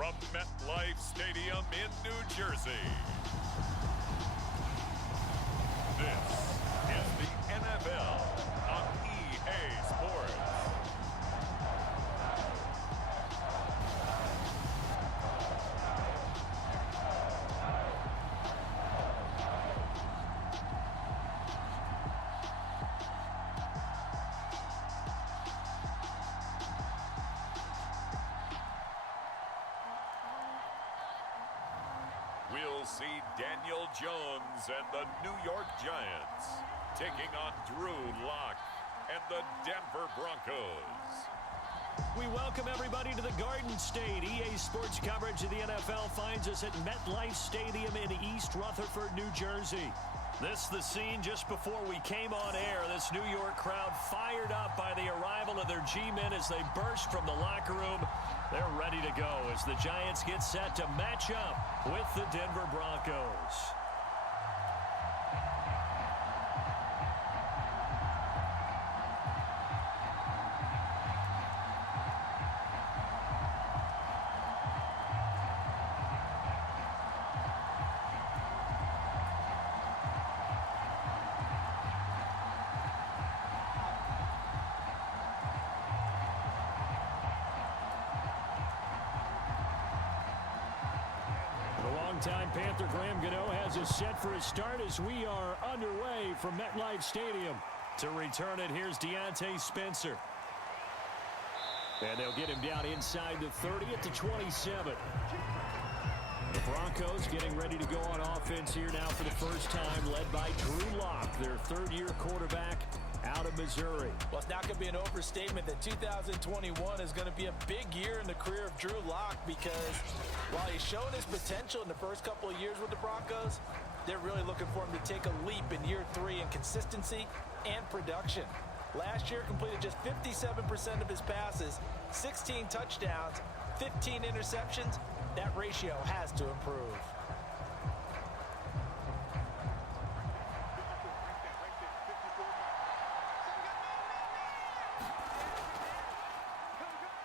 from MetLife Stadium in New Jersey. This is the NFL on EA Sports. We'll see Daniel Jones and the New York Giants taking on Drew Lock and the Denver Broncos. We welcome everybody to the Garden State. EA Sports coverage of the NFL finds us at MetLife Stadium in East Rutherford, New Jersey. This is the scene just before we came on air. This New York crowd fired up by the arrival of their G-men as they burst from the locker room. They're ready to go as the Giants get set to match up with the Denver Broncos. Time Panther Graham Gano has us set for his start as we are underway from MetLife Stadium. To return it, here's Deontay Spencer. And they'll get him down inside the 30 at the 27. The Broncos getting ready to go on offense here now for the first time, led by Drew Lock, their third-year quarterback out of Missouri. Well, it's not going to be an overstatement that 2021 is going to be a big year in the career of Drew Lock because while he's shown his potential in the first couple of years with the Broncos, they're really looking for him to take a leap in year 3 in consistency and production. Last year completed just 57% of his passes, 16 touchdowns, 15 interceptions. That ratio has to improve.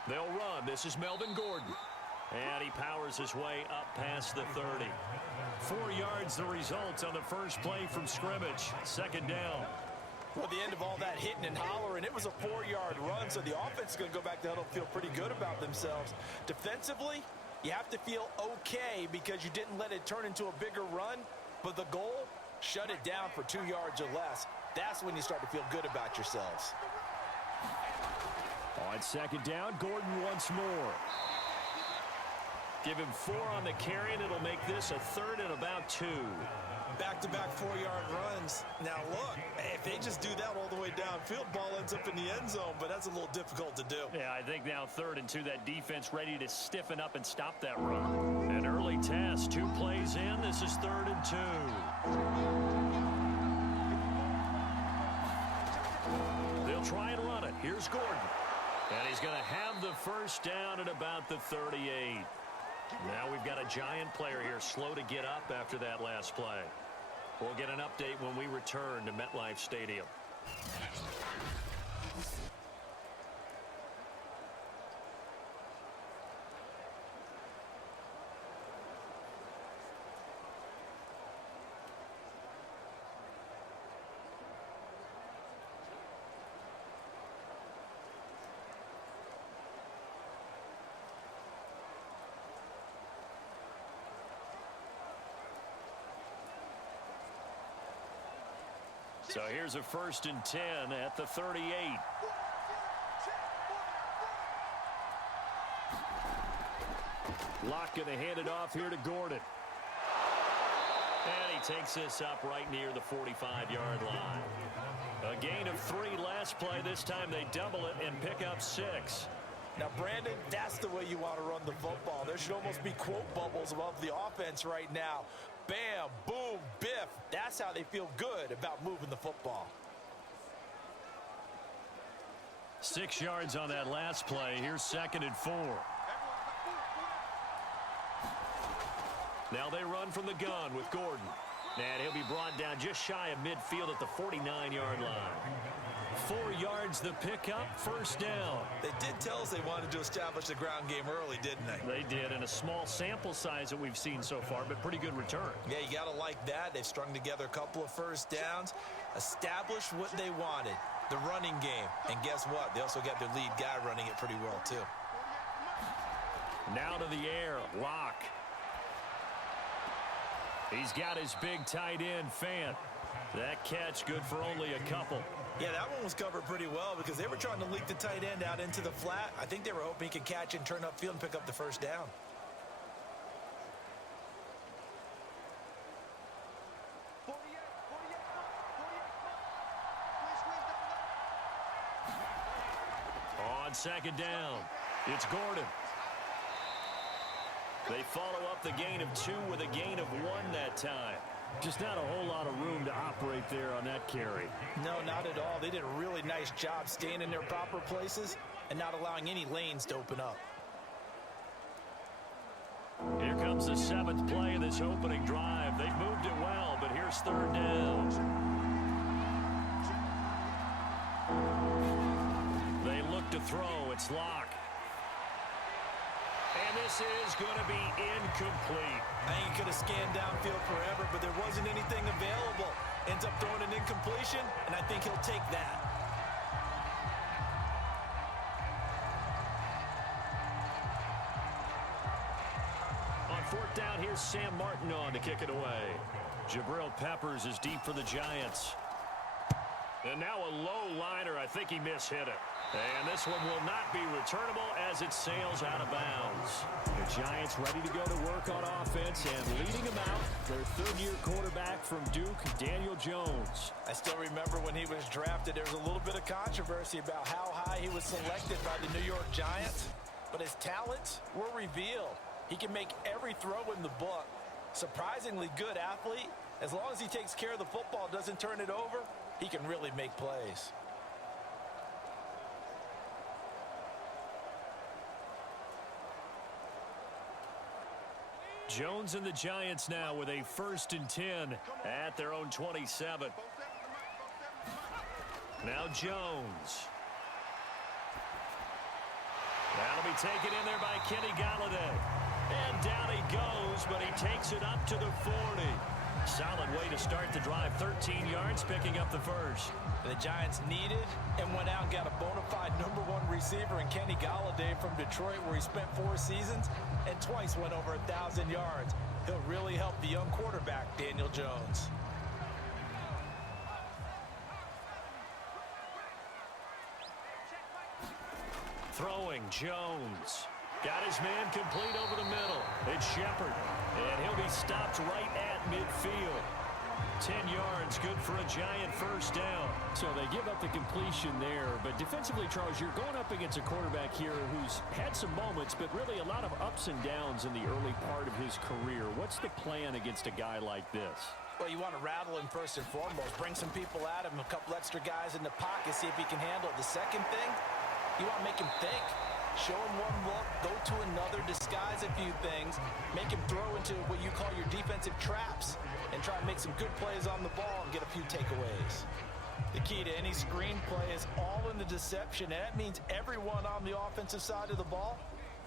They'll run. This is Melvin Gordon. And he powers his way up past the 30. 4 yards the result on the first play from scrimmage. Second down. Well, the end of all that hitting and hollering, it was a 4-yard run, so the offense is going to go back to huddle and feel pretty good about themselves. Defensively, you have to feel okay because you didn't let it turn into a bigger run, but the goal, shut it down for 2 yards or less. That's when you start to feel good about yourselves. On second down, Gordon once more. Give him 4 on the carry, and it'll make this a third and about 2. Back-to-back 4-yard runs. Now, look, if they just do that all the way downfield, ball ends up in the end zone, but that's a little difficult to do. Yeah, I think now 3rd and 2, that defense ready to stiffen up and stop that run. An early test, 2 plays in. This is 3rd and 2. They'll try and run it. Here's Gordon. And he's going to have the first down at about the 38. Now we've got a Giant player here slow to get up after that last play. We'll get an update when we return to MetLife Stadium. So here's a 1st and 10 at the 38. Lock going to hand it off here to Gordon. And he takes this up right near the 45-yard line. A gain of 3 last play. This time they double it and pick up 6. Now, Brandon, that's the way you want to run the football. There should almost be quote bubbles above the offense right now. Bam, boom, biff. That's how they feel good about moving the football. 6 yards on that last play. Here's 2nd and 4. Now they run from the gun with Gordon. And he'll be brought down just shy of midfield at the 49-yard line. 4 yards the pickup, first down. They did tell us they wanted to establish the ground game early, didn't they? They did, in a small sample size that we've seen so far, but pretty good return. Yeah, you got to like that. They've strung together a couple of first downs, established what they wanted, the running game. And guess what? They also got their lead guy running it pretty well, too. Now to the air, Locke. He's got his big tight end, Fant. That catch good for only a couple. Yeah, that one was covered pretty well because they were trying to leak the tight end out into the flat. I think they were hoping he could catch and turn upfield and pick up the first down. On second down, it's Gordon. They follow up the gain of 2 with a gain of 1 that time. Just not a whole lot of room to operate there on that carry. No, not at all. They did a really nice job staying in their proper places and not allowing any lanes to open up. Here comes the 7th play of this opening drive. They've moved it well, but here's third down. They look to throw. It's Locke. And this is going to be incomplete. I think he could have scanned downfield forever, but there wasn't anything available. Ends up throwing an incompletion, and I think he'll take that. On 4th down, here's Sam Martin on to kick it away. Jabril Peppers is deep for the Giants. And now a low liner. I think he mishit it. And this one will not be returnable as it sails out of bounds. The Giants ready to go to work on offense, and leading them out, their third-year quarterback from Duke, Daniel Jones. I still remember when he was drafted, there was a little bit of controversy about how high he was selected by the New York Giants, but his talents were revealed. He can make every throw in the book. Surprisingly good athlete. As long as he takes care of the football, doesn't turn it over, he can really make plays. Jones and the Giants now with a 1st and 10 at their own 27. Now Jones. That'll be taken in there by Kenny Galladay. And down he goes, but he takes it up to the 40. Solid way to start the drive. 13 yards, picking up the first. The Giants needed and went out and got a bona fide #1 receiver in Kenny Galladay from Detroit, where he spent 4 seasons and twice went over 1,000 yards. He'll really help the young quarterback, Daniel Jones. Throwing, Jones. Got his man complete over the middle. It's Shepard. And he'll be stopped right at midfield. 10 yards, good for a Giant first down. So they give up the completion there. But defensively, Charles, you're going up against a quarterback here who's had some moments, but really a lot of ups and downs in the early part of his career. What's the plan against a guy like this? Well, you want to rattle him first and foremost. Bring some people at him, a couple extra guys in the pocket, see if he can handle it. The second thing, you want to make him think. Show him one look, go to another, disguise a few things, make him throw into what you call your defensive traps, and try and make some good plays on the ball and get a few takeaways. The key to any screen play is all in the deception, and that means everyone on the offensive side of the ball,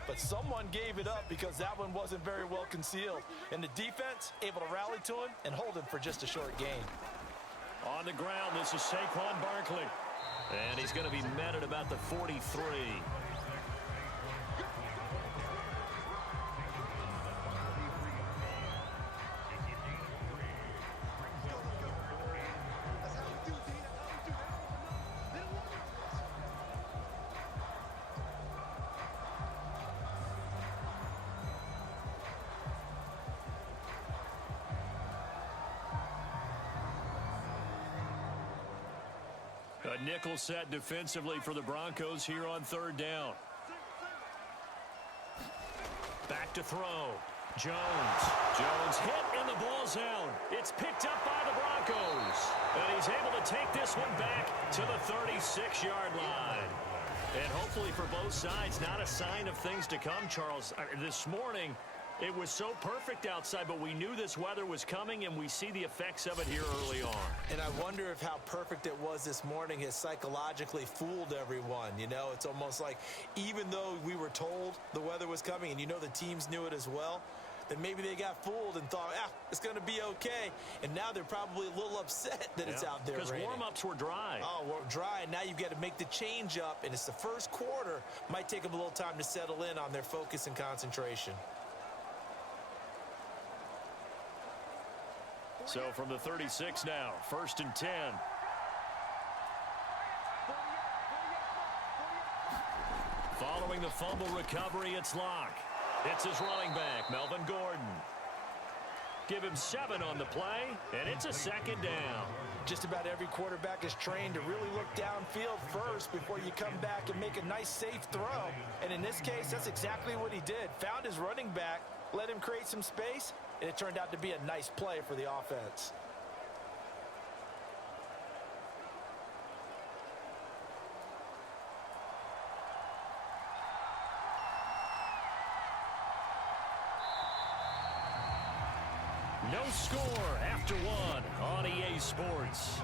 but someone gave it up because that one wasn't very well concealed. And the defense able to rally to him and hold him for just a short gain. On the ground, this is Saquon Barkley. And he's going to be met at about the 43. A nickel set defensively for the Broncos here on 3rd down. Back to throw. Jones. Jones hit and the ball's out. It's picked up by the Broncos. And he's able to take this one back to the 36-yard line. And hopefully for both sides, not a sign of things to come, Charles. This morning, It was so perfect outside, but we knew this weather was coming, and we see the effects of it here early on. And I wonder if how perfect it was this morning has psychologically fooled everyone. You know, it's almost like even though we were told the weather was coming, and you know the teams knew it as well, then maybe they got fooled and thought, it's going to be okay. And now they're probably a little upset that it's out there raining. Because warm-ups were dry. Oh, we're dry, and now you've got to make the change up, and it's the first quarter. Might take them a little time to settle in on their focus and concentration. So from the 36 now, 1st and 10. Following the fumble recovery, it's Locke. It's his running back, Melvin Gordon. Give him 7 on the play, and it's a 2nd down. Just about every quarterback is trained to really look downfield first before you come back and make a nice, safe throw. And in this case, that's exactly what he did. Found his running back, let him create some space, and it turned out to be a nice play for the offense. No score after 1 on EA Sports.